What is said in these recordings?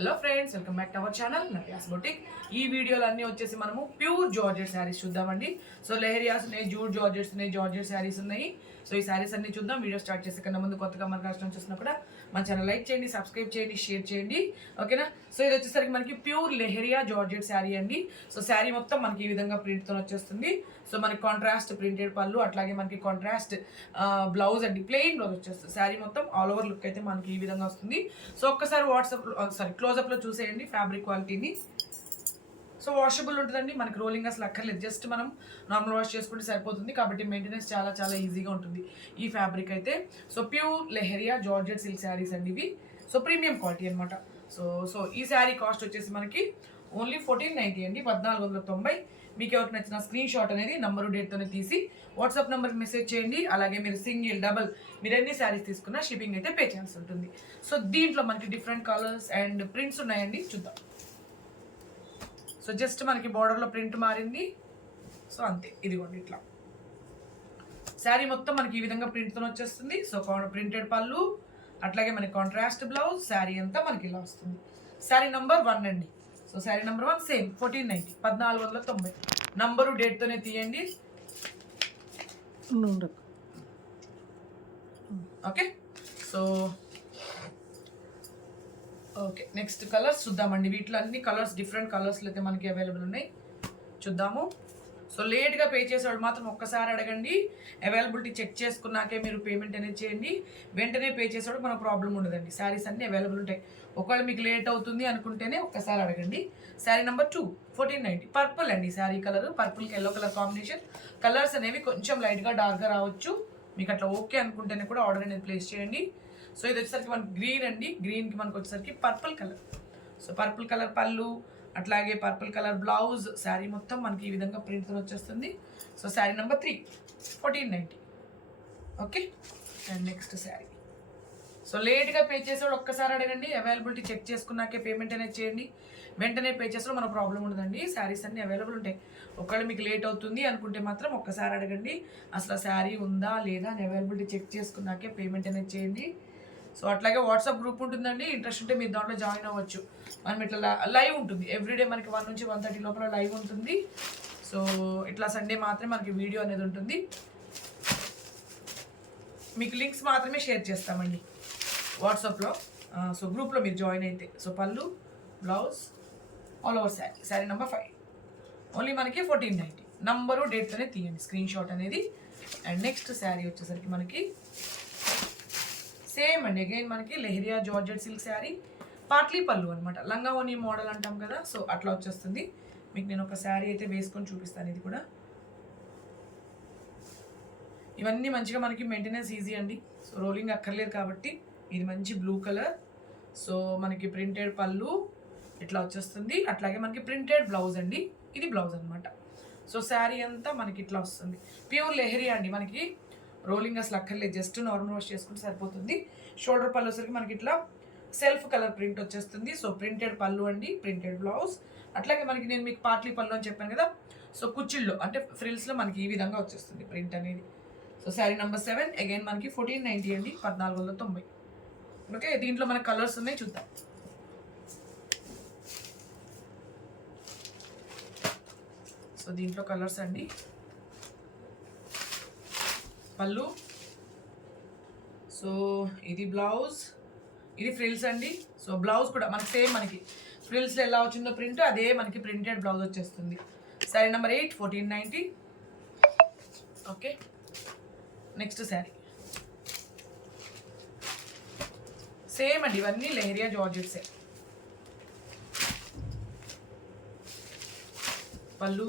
Hello friends, welcome back to our channel Navya's boutique. ఈ వీడియోలు అన్నీ వచ్చేసి మనము ప్యూర్ జార్జెట్ శారీస్ చూద్దామండి. సో లెహరియాస్ ఉన్నాయి, జూట్ జార్జెట్స్ ఉన్నాయి, జార్జెట్ శారీస్ ఉన్నాయి. సో ఈ శారీస్ అన్ని చూద్దాం. వీడియో స్టార్ట్ చేసే కన్నా ముందు కొత్తగా మన కష్టం చూసినా కూడా మన ఛానల్ లైక్ చేయండి, సబ్స్క్రైబ్ చేయండి, షేర్ చేయండి, ఓకేనా. సో ఇది వచ్చేసరికి మనకి ప్యూర్ లెహరియా జార్జెట్ శారీ అండి. సో శారీ మొత్తం మనకి ఈ విధంగా ప్రింట్తో వచ్చేస్తుంది. సో మనకి కాంట్రాస్ట్ ప్రింటెడ్ పళ్ళు, అట్లాగే మనకి కాంట్రాస్ట్ బ్లౌజ్ అండి, ప్లెయిన్ బ్లౌజ్ వచ్చేస్తుంది. శారీ మొత్తం ఆల్ ఓవర్ లుక్ అయితే మనకి ఈ విధంగా వస్తుంది. సో ఒక్కసారి క్లోజప్లో చూసేయండి ఫ్యాబ్రిక్ క్వాలిటీని. సో వాషబుల్ ఉంటుందండి, మనకి రోలింగ్ అసలు అక్కర్లేదు, జస్ట్ మనం నార్మల్ వాష్ చేసుకుంటే సరిపోతుంది. కాబట్టి మెయింటెనెన్స్ చాలా చాలా ఈజీగా ఉంటుంది ఈ ఫ్యాబ్రిక్ అయితే. So pure lehariya georgette silk saris అండి ఇవి. సో ప్రీమియం క్వాలిటీ అనమాట. సో ఈ శారీ కాస్ట్ వచ్చేసి మనకి ఓన్లీ 1490 అండి, 1490. మీకు ఎవరికి నచ్చిన స్క్రీన్ షాట్ అనేది నంబరు డేట్తోనే తీసి వాట్సాప్ నెంబర్కి మెసేజ్ చేయండి. అలాగే మీరు సింగిల్, డబల్ మీరు ఎన్ని శారీస్ తీసుకున్నా షిప్పింగ్ అయితే పే చేయాల్సి ఉంటుంది. సో దీంట్లో మనకి డిఫరెంట్ కలర్స్ అండ్ ప్రింట్స్ ఉన్నాయండి, చూద్దాం. సో జస్ట్ మనకి బార్డర్లో ప్రింట్ మారింది. సో అంతే, ఇదిగోండి ఇట్లా శారీ మొత్తం మనకి ఈ విధంగా ప్రింట్తో వచ్చేస్తుంది. సో ప్రింటెడ్ పళ్ళు, అట్లాగే మనకి కాంట్రాస్ట్ బ్లౌజ్, శారీ అంతా మనకి ఇలా వస్తుంది. శారీ నెంబర్ 1 అండి. So sari number 1 same 1490, 1490. Number డేట్తోనే తీయండి, okay. So okay, next colours చూద్దామండి. వీటిలో అన్ని కలర్స్ డిఫరెంట్ కలర్స్లో అయితే మనకి అవైలబుల్ ఉన్నాయి, చూద్దాము. సో లేట్గా పే చేసేవాళ్ళు మాత్రం ఒక్కసారి అడగండి, అవైలబిలిటీ చెక్ చేసుకున్నాకే మీరు పేమెంట్ అనేది చేయండి. వెంటనే పే చేసేవాడు మనకు ప్రాబ్లం ఉండదండి, శారీస్ అన్నీ అవైలబుల్ ఉంటాయి. ఒకవేళ మీకు లేట్ అవుతుంది అనుకుంటేనే ఒక్కసారి అడగండి. శారీ నెంబర్ 2 1490, పర్పుల్ అండి శారీ కలర్, పర్పుల్కి ఎల్లో కలర్ కాంబినేషన్. కలర్స్ అనేవి కొంచెం లైట్గా డార్క్గా రావచ్చు, మీకు అట్లా ఓకే అనుకుంటేనే కూడా ఆర్డర్ అనేది ప్లేస్ చేయండి. సో ఇది వచ్చేసరికి మనకి గ్రీన్ అండి, గ్రీన్కి మనకు వచ్చేసరికి purple colour. So purple colour పళ్ళు, అట్లాగే పర్పుల్ కలర్ బ్లౌజ్, శారీ మొత్తం మనకి ఈ విధంగా ప్రింట్తో వచ్చేస్తుంది. So sari number 3 1490, okay. And next sari. So లేట్గా పే చేసేవాడు ఒక్కసారి అడగండి, అవైలబిలిటీ చెక్ చేసుకున్నాకే పేమెంట్ అనేది చేయండి. వెంటనే పే చేసేవాడు మన ప్రాబ్లం ఉండదండి, శారీస్ అన్నీ అవైలబుల్ ఉంటాయి. ఒకవేళ మీకు లేట్ అవుతుంది అనుకుంటే మాత్రం ఒక్కసారి అడగండి, అసలు శారీ ఉందా లేదా అని అవైలబిలిటీ చెక్ చేసుకున్నాకే పేమెంట్ అనేది చేయండి. సో అట్లాగే వాట్సాప్ గ్రూప్ ఉంటుందండి, ఇంట్రెస్ట్ ఉంటే మీరు దాంట్లో జాయిన్ అవ్వచ్చు. మనం ఇట్లా లైవ్ ఉంటుంది ఎవ్రీడే, మనకి 1 నుంచి 1:30 లోపల లైవ్ ఉంటుంది. సో ఇట్లా సండే మాత్రమే మనకి వీడియో అనేది ఉంటుంది. మీకు లింక్స్ మాత్రమే షేర్ చేస్తామండి వాట్సాప్లో. సో గ్రూప్లో మీరు జాయిన్ అయితే. సో పళ్ళు, blouse, all over sari. Sari number 5 only మనకి 1490. నంబరు డేట్తోనే తీయండి స్క్రీన్ షాట్ అనేది. అండ్ నెక్స్ట్ శారీ వచ్చేసరికి మనకి సేమ్ అండి, అగైన్ మనకి లెహరియా జార్జెట్ సిల్క్ శారీ, పాట్లీ పళ్ళు అనమాట, లంగా ఓని మోడల్ అంటాం కదా. సో అట్లా వచ్చేస్తుంది. మీకు నేను ఒక శారీ అయితే వేసుకొని చూపిస్తాను. ఇది కూడా ఇవన్నీ మంచిగా మనకి మెయింటెనెన్స్ ఈజీ అండి. సో రోలింగ్ అక్కర్లేదు కాబట్టి. ఇది మంచి బ్లూ కలర్. సో మనకి ప్రింటెడ్ పళ్ళు ఇట్లా వచ్చేస్తుంది, అట్లాగే మనకి ప్రింటెడ్ బ్లౌజ్ అండి, ఇది బ్లౌజ్ అనమాట. సో శారీ అంతా మనకి ఇట్లా వస్తుంది. ప్యూర్ లెహరియా అండి, మనకి రోలింగ్ అసలు అక్కర్లేదు, జస్ట్ నార్మల్ వాష్ చేసుకుంటే సరిపోతుంది. షోల్డర్ పళ్ళు వచ్చేసరికి మనకి ఇట్లా సెల్ఫ్ కలర్ ప్రింట్ వచ్చేస్తుంది. సో ప్రింటెడ్ పళ్ళు అండి, ప్రింటెడ్ బ్లౌజ్, అట్లాగే మనకి నేను మీకు పాట్లీ పళ్ళు అని చెప్పాను కదా. సో కుచ్చిళ్ళు అంటే ఫ్రిల్స్లో మనకి ఈ విధంగా వచ్చేస్తుంది ప్రింట్ అనేది. సో శారీ నెంబర్ 7 అగైన్ మనకి 1490 అండి, 1490, ఓకే. దీంట్లో మనకి కలర్స్ ఉన్నాయి, చూద్దాం. సో దీంట్లో కలర్స్ అండి, పళ్ళు, సో ఇది బ్లౌజ్, ఇది ఫ్రిల్స్ అండి. సో బ్లౌజ్ కూడా మనకి సేమ్, మనకి ఫ్రిల్స్లో ఎలా వచ్చిందో ప్రింట్ అదే మనకి ప్రింటెడ్ బ్లౌజ్ వచ్చేస్తుంది. Sari number 8 1490, okay. Next sari same అండి, ఇవన్నీ లెహరియా జార్జెట్సే. పళ్ళు,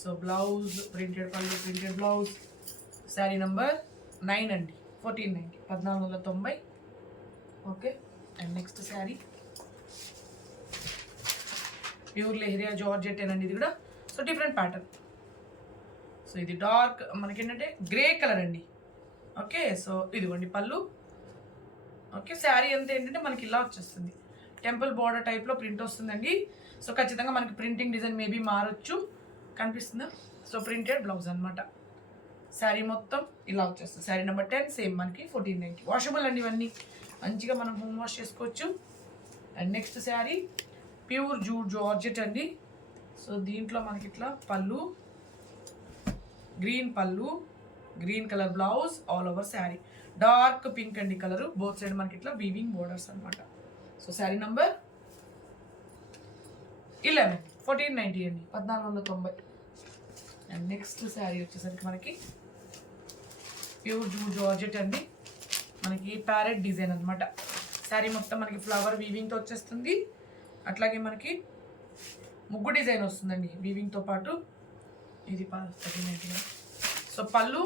సో బ్లౌజ్, ప్రింటెడ్ పళ్ళు, ప్రింటెడ్ బ్లౌజ్. శారీ నెంబర్ 9 అండి, 1490, 1490, okay. And next sari pure lehariya georgette అండి, ఇది కూడా. So different pattern. సో ఇది డార్క్ మనకి ఏంటంటే గ్రే కలర్ అండి, ఓకే. సో ఇదిగోండి పళ్ళు, ఓకే. శారీ అంతా ఏంటంటే మనకి ఇలా వచ్చేస్తుంది, టెంపుల్ బార్డర్ టైప్లో ప్రింట్ వస్తుందండి. సో ఖచ్చితంగా మనకి ప్రింటింగ్ డిజైన్ మేబీ మారచ్చు, కనిపిస్తుందా. సో ప్రింటెడ్ బ్లౌజ్ అనమాట. శారీ మొత్తం ఇలా వచ్చేస్తుంది. శారీ నెంబర్ 10 సేమ్ మనకి 1490. వాషబుల్ అండి, ఇవన్నీ మంచిగా మనం హోమ్ వాష్ చేసుకోవచ్చు. And next sari pure jute georgette అండి. సో దీంట్లో మనకి ఇట్లా పళ్ళు, గ్రీన్ పళ్ళు, green colour blouse, all over sari dark pink అండి కలరు. బోత్ సైడ్ మనకి ఇట్లా వీవింగ్ బోర్డర్స్ అనమాట. సో శారీ నంబర్ 11, 1490 అండి, 1490. అండ్ నెక్స్ట్ శారీ వచ్చేసరికి మనకి ప్యూర్ జూట్ జార్జెట్ అండి. మనకి ప్యారెట్ డిజైన్ అనమాట. శారీ మొత్తం మనకి ఫ్లవర్ వీవింగ్తో వచ్చేస్తుంది. అట్లాగే మనకి ముగ్గు డిజైన్ వస్తుందండి వీవింగ్తో పాటు. ఇది 1390. సో పళ్ళు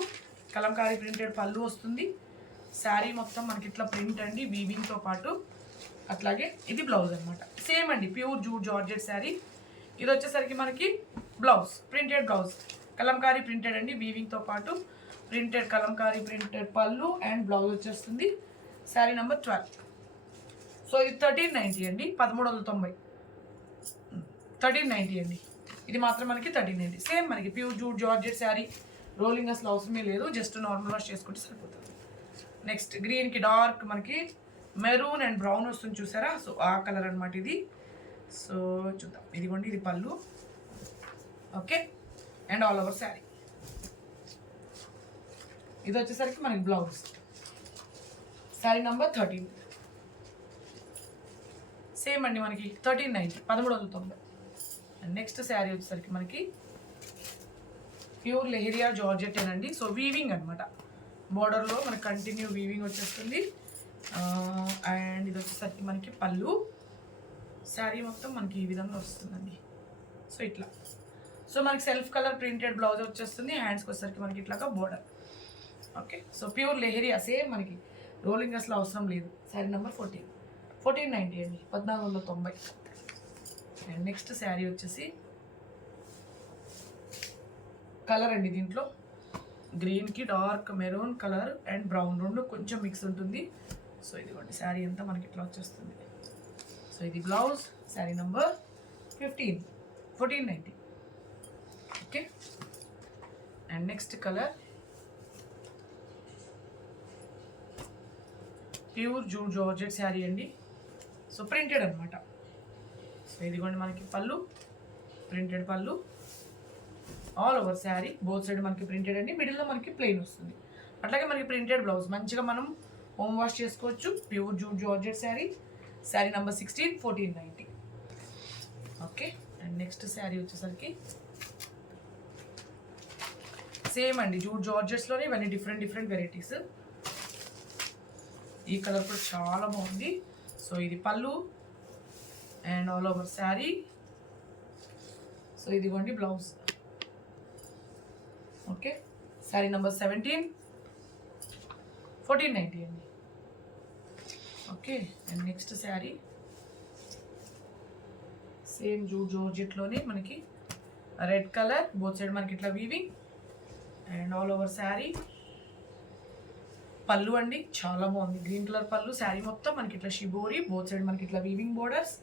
కలంకారీ ప్రింటెడ్ పళ్ళు వస్తుంది. శారీ మొత్తం మనకి ఇట్లా ప్రింట్ అండి వీవింగ్తో పాటు. అట్లాగే ఇది బ్లౌజ్ అనమాట. సేమ్ అండి ప్యూర్ జూట్ జార్జెట్ శారీ. ఇది వచ్చేసరికి మనకి blouse, printed blouse, Kalamkari printed అండి వీవింగ్తో పాటు. ప్రింటెడ్ కలంకారీ ప్రింటెడ్ పళ్ళు అండ్ బ్లౌజ్ వచ్చేస్తుంది. శారీ నెంబర్ 12. సో ఇది 1390 అండి, 1390. 1390 అండి. ఇది మాత్రం మనకి 1390. సేమ్ మనకి pure jute georgette sari. Rolling అసలు అవసరమే లేదు, జస్ట్ నార్మల్ వాష్ చేసుకుంటే సరిపోతుంది. నెక్స్ట్ గ్రీన్కి డార్క్ మనకి మెరూన్ అండ్ బ్రౌన్ వస్తుంది చూసారా. సో ఆ కలర్ అనమాట ఇది. సో చూద్దాం, ఇదిగోండి ఇది పళ్ళు. Okay, and all over sari. ఇది వచ్చేసరికి మనకి బ్లౌజ్. శారీ నంబర్ 13. సేమ్ అండి మనకి 1390, 1390. అండ్ నెక్స్ట్ శారీ వచ్చేసరికి మనకి ప్యూర్ లెహరియా జార్జెట్ అండి. సో వీవింగ్ అనమాట, బోర్డర్లో మనకి కంటిన్యూ వీవింగ్ వచ్చేస్తుంది. అండ్ ఇది వచ్చేసరికి మనకి పళ్ళు. శారీ మొత్తం మనకి ఈ విధంగా వస్తుందండి. సో ఇట్లా. సో మనకి సెల్ఫ్ కలర్ ప్రింటెడ్ బ్లౌజ్ వచ్చేస్తుంది. హ్యాండ్స్కి వచ్చేసరికి మనకి ఇట్లాగా border. Okay, so pure lehariya same మనకి రోలింగ్ అసలు అవసరం లేదు. శారీ నెంబర్ 14, 1490 అండి, 1490. అండ్ నెక్స్ట్ శారీ వచ్చేసి కలర్ అండి. దీంట్లో గ్రీన్కి dark maroon colour and brown రెండు కొంచెం మిక్స్ ఉంటుంది. సో ఇదిగోండి శారీ అంతా మనకి ఇట్లా వచ్చేస్తుంది. సో ఇది blouse. Sari number 15, 1490. Okay, and next colour pure jute georgette sari అండి. సో ప్రింటెడ్ అనమాట. సో ఇదిగోండి మనకి పళ్ళు, ప్రింటెడ్ పళ్ళు, all over sari. Both side మనకి ప్రింటెడ్ అండి, మిడిల్లో మనకి ప్లెయిన్ వస్తుంది. అట్లాగే మనకి ప్రింటెడ్ బ్లౌజ్ మంచిగా మనం హోమ్ వాష్ చేసుకోవచ్చు. Pure jute georgette sari. Sari number 16, 1490. Okay, and next sari వచ్చేసరికి సేమ్ అండి జూట్ జార్జెట్స్లోనే ఇవన్నీ డిఫరెంట్ డిఫరెంట్ వెరైటీస్. ఈ కలర్ కూడా చాలా బాగుంది. సో ఇది పళ్ళు and all over sari. So ఇదిగోండి బ్లౌజ్. ఓకే, శారీ నెంబర్ 17, 1490 అండి. Okay, and next sari same jute జార్జెట్లోనే మనకి రెడ్ కలర్. బోత్ సైడ్ మనకి ఇట్లా weaving and all over sari. పళ్ళు అండి చాలా బాగుంది, గ్రీన్ కలర్ పళ్ళు. శారీ మొత్తం మనకి ఇట్లా షిబోరి. బోత్ సైడ్ మనకి ఇట్లా వీవింగ్ బోర్డర్స్.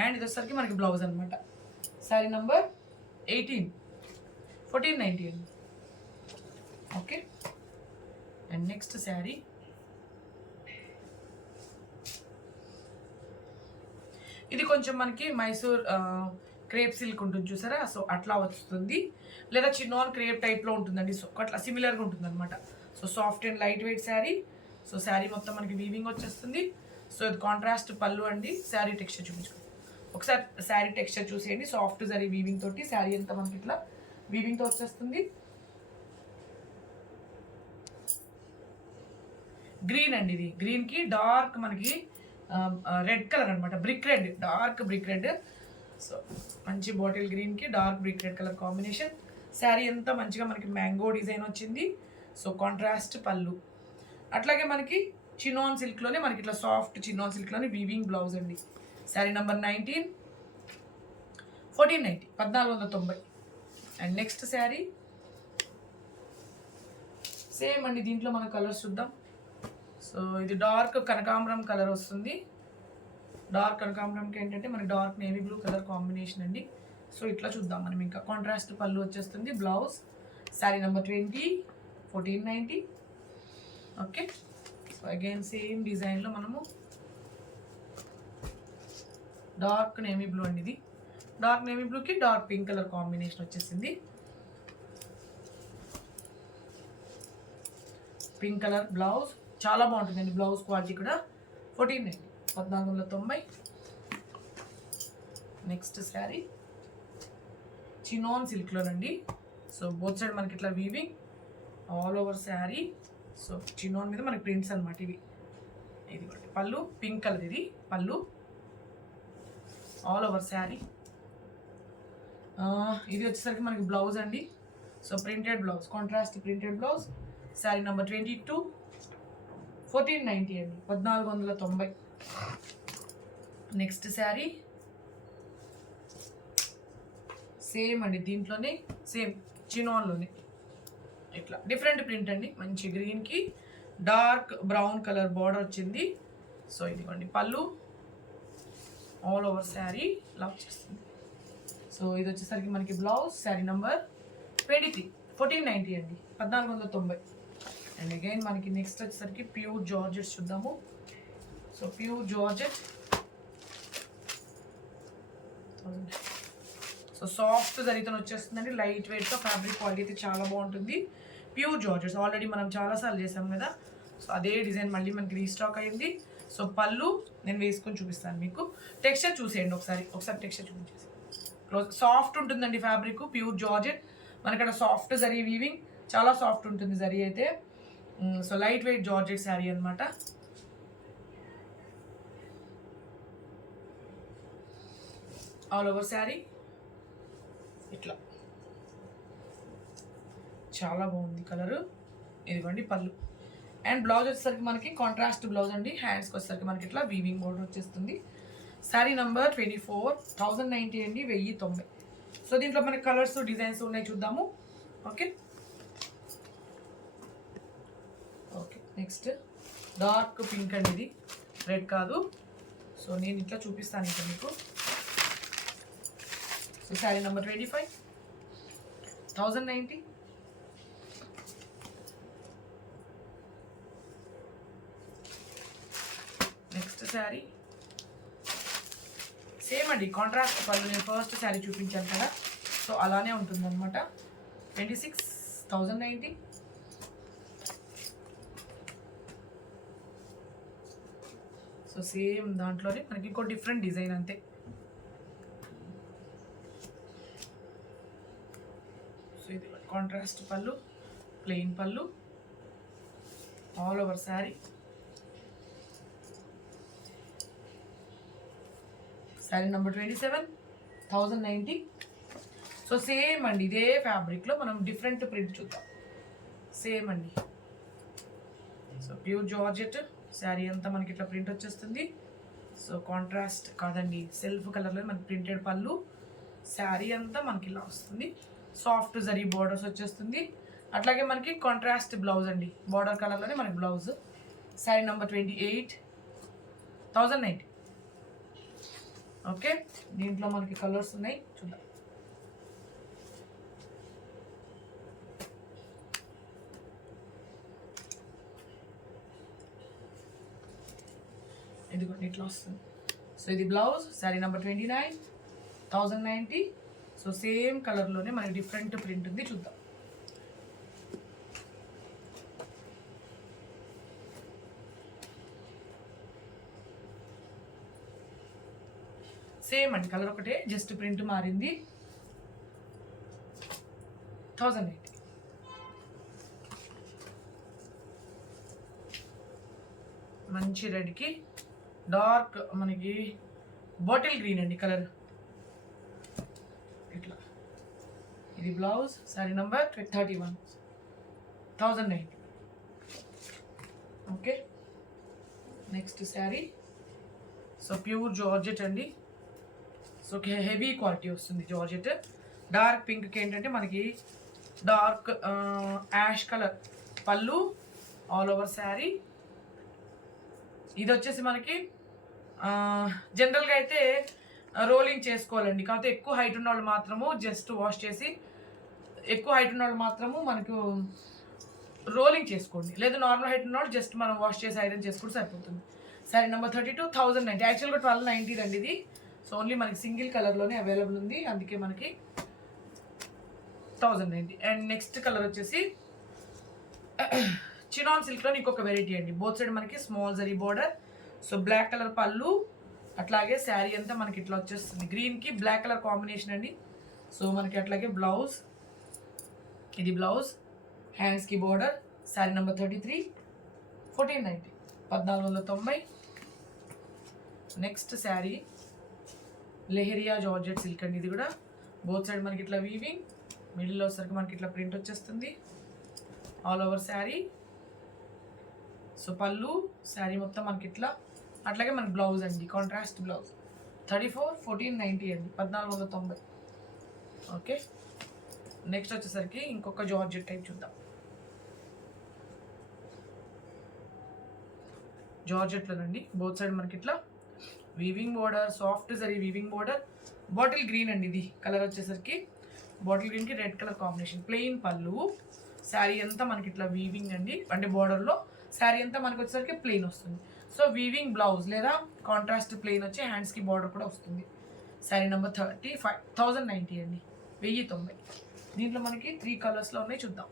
అండ్ ఇది వచ్చేసరికి మనకి బ్లౌజ్ అనమాట. శారీ నంబర్ 18, 1490 అండి. ఓకే, అండ్ నెక్స్ట్ శారీ ఇది కొంచెం మనకి మైసూర్ క్రేప్ సిల్క్ ఉంటుంది చూసారా. సో అట్లా వస్తుంది, లేదా చిన్నోన్ క్రేప్ టైప్లో ఉంటుందండి. సో అట్లా సిమిలర్గా ఉంటుంది అనమాట. So soft and light weight sari. So sari మొత్తం మనకి వీవింగ్ వచ్చేస్తుంది. సో ఇది కాంట్రాస్ట్ పళ్ళు అండి. శారీ టెక్స్చర్ చూపించుకోండి ఒకసారి. శారీ టెక్స్చర్ చూసేయండి, సాఫ్ట్ జరీ వీవింగ్ తోటి శారీ అంతా మనకి ఇట్లా వీవింగ్తో వచ్చేస్తుంది. గ్రీన్ అండి, ఇది గ్రీన్కి డార్క్ మనకి రెడ్ కలర్ అనమాట, brick red, dark brick red. So మంచి బాటిల్ గ్రీన్కి dark brick red colour combination. Sari అంతా మంచిగా మనకి మ్యాంగో డిజైన్ వచ్చింది. సో కాంట్రాస్ట్ పళ్ళు. అట్లాగే మనకి చినోన్ సిల్క్లోనే మనకి ఇట్లా సాఫ్ట్ చినోన్ సిల్క్లోనే వీవింగ్ బ్లౌజ్ అండి. Sari number 19, 1490, 1490. And next sari same అండి. దీంట్లో మన కలర్స్ చూద్దాం. సో ఇది డార్క్ కనకాంబరం కలర్ వస్తుంది. డార్క్ కనకాంబరంకి ఏంటంటే మనకి dark navy blue colour combination అండి. సో ఇట్లా చూద్దాం మనం. ఇంకా కాంట్రాస్ట్ పళ్ళు వచ్చేస్తుంది, blouse. Sari number 20, 1490. Okay, so again same డిజైన్లో మనము డార్క్ నేవీ బ్లూ అండి. ఇది డార్క్ నేవీ బ్లూకి డార్క్ పింక్ కలర్ కాంబినేషన్ వచ్చేసింది. పింక్ కలర్ బ్లౌజ్ చాలా బాగుంటుందండి. బ్లౌజ్ క్వాలిటీ కూడా 1490, 1490. నెక్స్ట్ శారీ చినోన్ సిల్క్లోనండి. సో బోత్ సైడ్ మనకి ఇట్లా weaving all over sari. So chinon మీద మనకి ప్రింట్స్ అనమాట ఇవి. ఇది పళ్ళు పింక్ కలర్, ఇది పళ్ళు ఆల్ ఓవర్ శారీ. ఇది వచ్చేసరికి మనకి బ్లౌజ్ అండి. So printed blouse, contrast printed blouse. Sari number 22, 1490 అండి, 1490. నెక్స్ట్ శారీ సేమ్ అండి, దీంట్లోనే సేమ్ చినోన్లోనే ఇట్లా డిఫరెంట్ ప్రింట్ అండి. మంచి గ్రీన్కి డార్క్ బ్రౌన్ కలర్ బార్డర్ వచ్చింది. సో ఇదిగోండి పళ్ళు ఆల్ ఓవర్ శారీ లవ్ చేస్తుంది. సో ఇది వచ్చేసరికి మనకి బ్లౌజ్. శారీ నెంబర్ 23, 1490 అండి, 1490. అండ్ అగైన్ మనకి నెక్స్ట్ వచ్చేసరికి ప్యూర్ జార్జెట్ చూద్దాము. So pure georgette, so soft జరీతో వచ్చేస్తుందండి. లైట్ వెయిట్తో ఫ్యాబ్రిక్ క్వాలిటీ అయితే చాలా బాగుంటుంది. ప్యూర్ జార్జెట్స్ ఆల్రెడీ మనం చాలాసార్లు చేసాం కదా. సో అదే డిజైన్ మళ్ళీ మనకి రీస్టాక్ అయింది. సో పళ్ళు నేను వేసుకొని చూపిస్తాను మీకు. టెక్స్చర్ చూసేయండి ఒకసారి టెక్స్చర్ చూపించేసి. సాఫ్ట్ ఉంటుందండి ఫ్యాబ్రిక్, ప్యూర్ జార్జెట్. మనకక్కడ సాఫ్ట్ జరీ వీవింగ్, చాలా సాఫ్ట్ ఉంటుంది జరీ అయితే. So light weight georgette sari అనమాట. ఆల్ ఓవర్ శారీ ఇట్లా చాలా బాగుంది కలరు. ఇదిగోండి పళ్ళు. అండ్ బ్లౌజ్ వచ్చేసరికి మనకి కాంట్రాస్ట్ బ్లౌజ్ అండి. హ్యాండ్స్కి వచ్చేసరికి మనకి ఇట్లా వీవింగ్ బోర్డర్ వచ్చేస్తుంది. శారీ నంబర్ 24, 1090 అండి, 1090. సో దీంట్లో మనకి కలర్స్ డిజైన్స్ ఉన్నాయి, చూద్దాము. ఓకే నెక్స్ట్ డార్క్ పింక్ అండి, ఇది రెడ్ కాదు. సో నేను ఇట్లా చూపిస్తాను ఇంకా మీకు. So sari number 25, 1090. Next sari same అండి, కాంట్రాస్ట్ పళ్ళు. నేను ఫస్ట్ శారీ చూపించాను కదా, సో అలానే ఉంటుందన్నమాట. 26, 1090. సో సేమ్ దాంట్లోనే మనకి ఇంకో డిఫరెంట్ డిజైన్ అంతే. సో ఇది కాంట్రాస్ట్ పళ్ళు, ప్లెయిన్ పళ్ళు all over sari. Sari number 27, 1090. So same అండి, ఇదే ఫ్యాబ్రిక్లో మనం డిఫరెంట్ ప్రింట్ చూద్దాం. సేమ్ అండి. సో ప్యూర్ జార్జెట్ శారీ అంతా మనకి ఇట్లా ప్రింట్ వచ్చేస్తుంది. సో కాంట్రాస్ట్ కాదండి, సెల్ఫ్ కలర్లో మనకి ప్రింటెడ్ పళ్ళు. శారీ అంతా మనకి ఇలా వస్తుంది. సాఫ్ట్ జరీ బార్డర్స్ వచ్చేస్తుంది. అట్లాగే మనకి కాంట్రాస్ట్ బ్లౌజ్ అండి, బార్డర్ కలర్లోనే మనకి బ్లౌజ్. శారీ నెంబర్ 28, 1090. ఓకే, దీంట్లో మనకి కలర్స్ ఉన్నాయి, చూద్దాం. ఇదిగోండి ఇట్లా వస్తుంది. సో ఇది blouse. Sari number 29, 1090. So same కలర్లోనే మనకి డిఫరెంట్ ప్రింట్ ఉంది, చూద్దాం. సేమ్ అండి, కలర్ ఒకటే, జస్ట్ ప్రింట్ మారింది. 1080. మంచి రెడ్కి డార్క్ మనకి బాటిల్ గ్రీన్ అండి కలర్ ఇట్లా. ఇది blouse. Sari number 31, 1090. Okay next sari. So pure georgette అండి. సో హెవీ క్వాలిటీ వస్తుంది జార్జెట్. డార్క్ పింక్కి ఏంటంటే మనకి డార్క్ యాష్ కలర్ పళ్ళు ఆల్ ఓవర్ శారీ. ఇది వచ్చేసి మనకి జనరల్గా అయితే రోలింగ్ చేసుకోవాలండి. కాకపోతే ఎక్కువ హైట్ ఉన్న వాళ్ళు మాత్రము జస్ట్ వాష్ చేసి, ఎక్కువ హైట్ ఉన్న వాళ్ళు మాత్రము మనకు రోలింగ్ చేసుకోండి. లేదా నార్మల్ హైట్ ఉన్న వాళ్ళు జస్ట్ మనం వాష్ చేసి ఐరన్ చేసుకుంటే సరిపోతుంది. శారీ నెంబర్ 32, 1090. యాక్చువల్గా 1290 అండి ఇది. సో ఓన్లీ మనకి సింగిల్ కలర్లోనే అవైలబుల్ ఉంది, అందుకే మనకి 1090. అండ్ నెక్స్ట్ కలర్ వచ్చేసి చినాన్ సిల్క్లో ఇంకొక వెరైటీ అండి. బోత్ సైడ్ మనకి small zari border. So black colour పళ్ళు, అట్లాగే శారీ అంతా మనకి ఇట్లా వచ్చేస్తుంది. గ్రీన్కి బ్లాక్ కలర్ కాంబినేషన్ అండి. సో మనకి అట్లాగే బ్లౌజ్, ఇది బ్లౌజ్, హ్యాండ్స్కి border. Sari number 33, 1490, 1490. Next sari lehariya georgette silk అండి. ఇది కూడా బోత్ సైడ్ మనకి ఇట్లా వీవింగ్, మిడిల్లో వచ్చేసరికి మనకి ఇట్లా ప్రింట్ వచ్చేస్తుంది ఆల్ ఓవర్ శారీ. సో పళ్ళు, శారీ మొత్తం మనకి ఇట్లా, అట్లాగే మనకి బ్లౌజ్ అండి, కాంట్రాస్ట్ బ్లౌజ్. 34, 1490 అండి, 1490. ఓకే, నెక్స్ట్ వచ్చేసరికి ఇంకొక జార్జెట్ టైప్ చూద్దాం. జార్జెట్లోనండి బోత్ సైడ్ మనకి ఇట్లా weaving border, soft zari weaving border. Bottle green అండి ఇది కలర్ వచ్చేసరికి. బాటిల్ గ్రీన్కి రెడ్ కలర్ కాంబినేషన్. ప్లెయిన్ పళ్ళు, శారీ అంతా మనకి ఇట్లా వీవింగ్ అండి, అంటే బార్డర్లో శారీ అంతా మనకి వచ్చేసరికి ప్లెయిన్ వస్తుంది. సో వీవింగ్ బ్లౌజ్ లేదా కాంట్రాస్ట్ ప్లెయిన్ వచ్చి హ్యాండ్స్కి బార్డర్ కూడా వస్తుంది. శారీ నెంబర్ 35, 1090 అండి, 1090. దీంట్లో మనకి 3 కలర్స్లో ఉన్నాయి, చూద్దాం.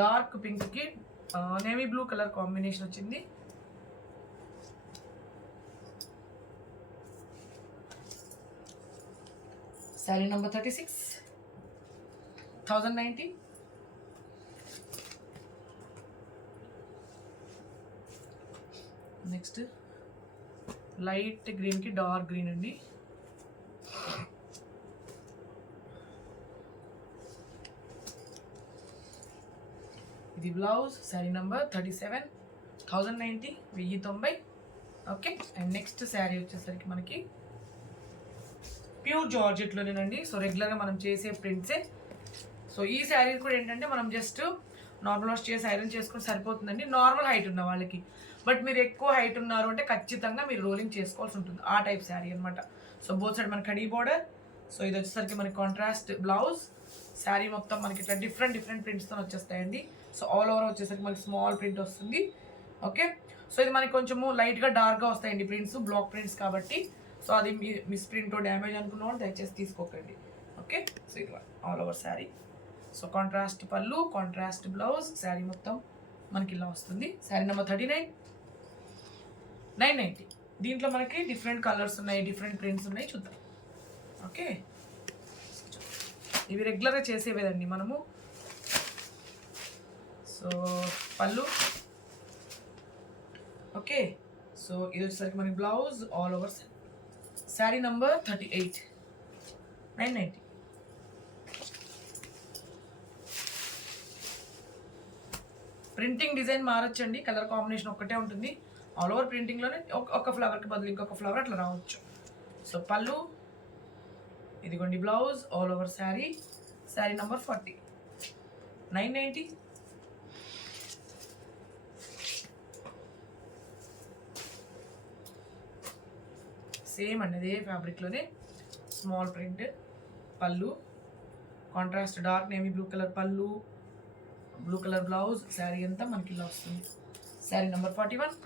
డార్క్ పింక్కి నేవీ బ్లూ కలర్ కాంబినేషన్ వచ్చింది. శారీ నెంబర్ 36, 1090. నెక్స్ట్ లైట్ గ్రీన్కి డార్క్ గ్రీన్ అండి. ఇది blouse. Sari number 37, 1090, 1090. Okay, and next sari వచ్చేసరికి మనకి ప్యూర్ జార్జెట్లోనేనండి. సో రెగ్యులర్గా మనం చేసే ప్రింట్సే. సో ఈ శారీ కూడా ఏంటంటే మనం జస్ట్ నార్మల్ వాష్ చేసి ఐరన్ చేసుకుని సరిపోతుందండి, నార్మల్ హైట్ ఉన్న వాళ్ళకి. బట్ మీరు ఎక్కువ హైట్ ఉన్నారు అంటే ఖచ్చితంగా మీరు రోలింగ్ చేసుకోవాల్సి ఉంటుంది, ఆ టైప్ శారీ అనమాట. సో బోత్ సైడ్ మనకి కడీ బోర్డర్. సో ఇది వచ్చేసరికి మనకి కాంట్రాస్ట్ బ్లౌజ్. శారీ మొత్తం మనకి ఇట్లా డిఫరెంట్ ప్రింట్స్తో వచ్చేస్తాయండి. సో ఆల్ ఓవర్ వచ్చేసరికి మనకి స్మాల్ ప్రింట్ వస్తుంది. ఓకే, సో ఇది మనకి కొంచెము లైట్గా డార్క్గా వస్తాయండి ప్రింట్స్, బ్లాక్ ప్రింట్స్ కాబట్టి. సో అది మిస్ ప్రింట్ డ్యామేజ్ అనుకున్న వాళ్ళు దయచేసి తీసుకోకండి. ఓకే, సో ఇది all over sari. So contrast పళ్ళు, కాంట్రాస్ట్ బ్లౌజ్, శారీ మొత్తం మనకి ఇలా వస్తుంది. శారీ నెంబర్ 39, 990. దీంట్లో మనకి డిఫరెంట్ కలర్స్ ఉన్నాయి, డిఫరెంట్ ప్రింట్స్ ఉన్నాయి, చూద్దాం. ఓకే, ఇవి రెగ్యులర్గా చేసేవేదండి మనము. సో పళ్ళు. ఓకే, సో ఇది వచ్చేసరికి మనకి blouse all over. Sari number 38, 990. Printing design మారచ్చండి, కలర్ కాంబినేషన్ ఒక్కటే ఉంటుంది. ఆల్ ఓవర్ ప్రింటింగ్లోనే ఒక ఫ్లవర్కి బదులు ఇంకొక ఫ్లవర్ అట్లా రావచ్చు. సో పళ్ళు, ఇదిగోండి blouse all over sari. Sari number 40, 990. Same అండి అదే ఫ్యాబ్రిక్లోనే స్మాల్ ప్రింట్. పళ్ళు, contrast dark navy blue colour పళ్ళు, బ్లూ కలర్ బ్లౌజ్. శారీ అంతా మనకి ఇలా వస్తుంది. శారీ నెంబర్ 41,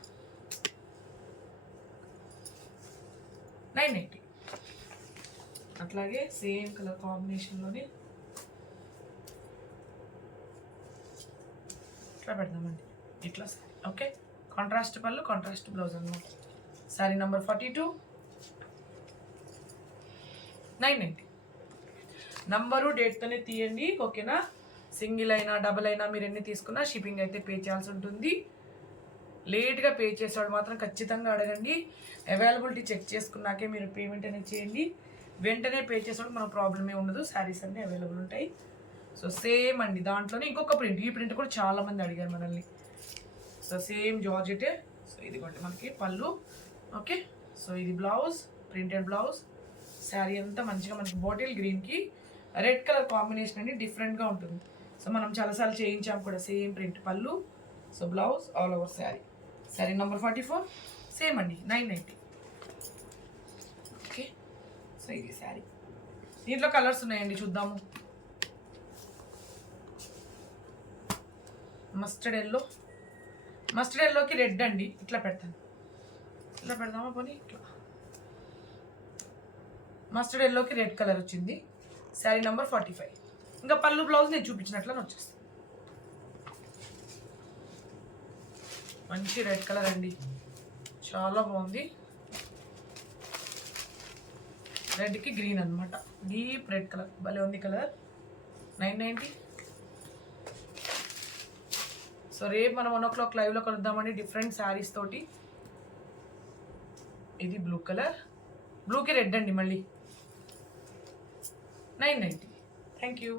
990. అట్లాగే సేమ్ కలర్ కాంబినేషన్లోనే ఇట్లా పెడదామండి, ఇట్లా శారీ. ఓకే, కాంట్రాస్ట్ పళ్ళు, కాంట్రాస్ట్ బ్లౌజ్ అన్నమాట. శారీ నెంబర్ 42, 990. నంబరు డేట్తోనే తీయండి, ఓకేనా. సింగిల్ అయినా డబుల్ అయినా మీరు ఎన్ని తీసుకున్నా షిప్పింగ్ అయితే పే చేయాల్సి ఉంటుంది. లేట్గా పే చేసేవాడు మాత్రం ఖచ్చితంగా అడగండి. అవైలబిలిటీ చెక్ చేసుకున్నాకే మీరు పేమెంట్ అనేది చేయండి. వెంటనే పే చేసేవాడు మన ప్రాబ్లమే ఉండదు, శారీస్ అన్నీ అవైలబుల్ ఉంటాయి. సో సేమ్ అండి, దాంట్లోనే ఇంకొక ప్రింట్. ఈ ప్రింట్ కూడా చాలామంది అడిగారు మనల్ని. So same జార్జెటే. సో ఇదిగోండి మనకి పళ్ళు. ఓకే, సో ఇది బ్లౌజ్, ప్రింటెడ్ బ్లౌజ్. శారీ అంతా మంచిగా మనకి బాటిల్ గ్రీన్కి రెడ్ కలర్ కాంబినేషన్ అండి, డిఫరెంట్గా ఉంటుంది. సో మనం చాలాసార్లు చేయించాం కూడా. సేమ్ ప్రింట్ పళ్ళు, so blouse all over sari. Sari number 44, same అండి, 990. ఓకే, సో ఇది శారీ. దీంట్లో కలర్స్ ఉన్నాయండి, చూద్దాము. మస్టర్డ్ ఎల్లోకి రెడ్ అండి, ఇట్లా పెడతాను. ఇలా పెడదామా పోనీ ఇట్లా. మస్టర్డ్ ఎల్లోకి రెడ్ కలర్ వచ్చింది. శారీ నెంబర్ 45. ఇంకా పళ్ళు బ్లౌజ్ నేను చూపించినట్లని వచ్చేస్తుంది. మంచి రెడ్ కలర్ అండి, చాలా బాగుంది. రెడ్కి గ్రీన్ అనమాట, డీప్ రెడ్ కలర్, భలే ఉంది కలర్. 990. సో రేపు మనం 1 o'clock లైవ్లో కలుద్దామండి డిఫరెంట్ శారీస్ తోటి. ఇది బ్లూ కలర్, బ్లూకి రెడ్ అండి మళ్ళీ. 990. Thank you.